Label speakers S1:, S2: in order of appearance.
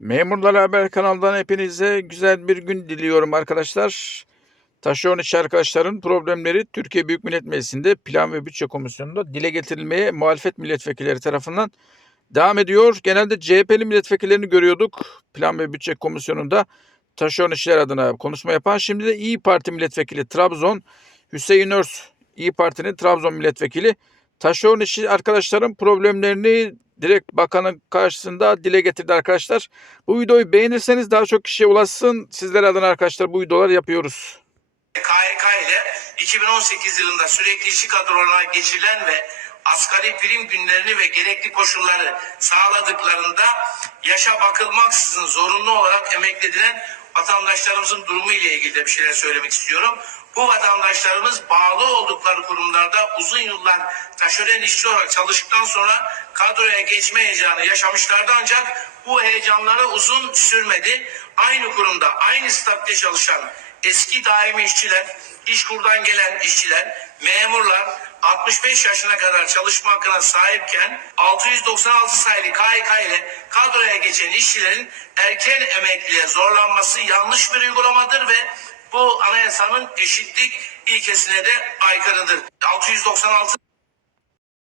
S1: Memurlar Haber kanalından hepinize güzel bir gün diliyorum arkadaşlar. Taşeron işçi arkadaşların problemleri Türkiye Büyük Millet Meclisi'nde Plan ve Bütçe Komisyonu'nda dile getirilmeye muhalefet milletvekilleri tarafından devam ediyor. Genelde CHP'li milletvekillerini görüyorduk Plan ve Bütçe Komisyonu'nda taşeron işçiler adına konuşma yapan. Şimdi de İyi Parti milletvekili Trabzon Hüseyin Örs İyi Parti'nin Trabzon milletvekili taşeron işçi arkadaşların problemlerini direkt bakanın karşısında dile getirdi arkadaşlar. Bu videoyu beğenirseniz daha çok kişiye ulaşsın. Sizler adına arkadaşlar bu videoları yapıyoruz.
S2: KYK ile 2018 yılında sürekli işçi kadrolarına geçirilen ve asgari prim günlerini ve gerekli koşulları sağladıklarında yaşa bakılmaksızın zorunlu olarak emekli edilen vatandaşlarımızın durumu ile ilgili de bir şeyler söylemek istiyorum. Bu vatandaşlarımız bağlı oldukları kurumlarda uzun yıllar taşeron işçi olarak çalıştıktan sonra kadroya geçme heyecanı yaşamışlardı ancak bu heyecanları uzun sürmedi. Aynı kurumda, aynı statüde çalışan eski daimi işçiler, işkurdan gelen işçiler, memurlar 65 yaşına kadar çalışma hakkına sahipken 696 sayılı KYK ile kadroya geçen işçilerin erken emekliye zorlanması yanlış bir uygulamadır ve bu anayasanın eşitlik ilkesine de aykırıdır. 696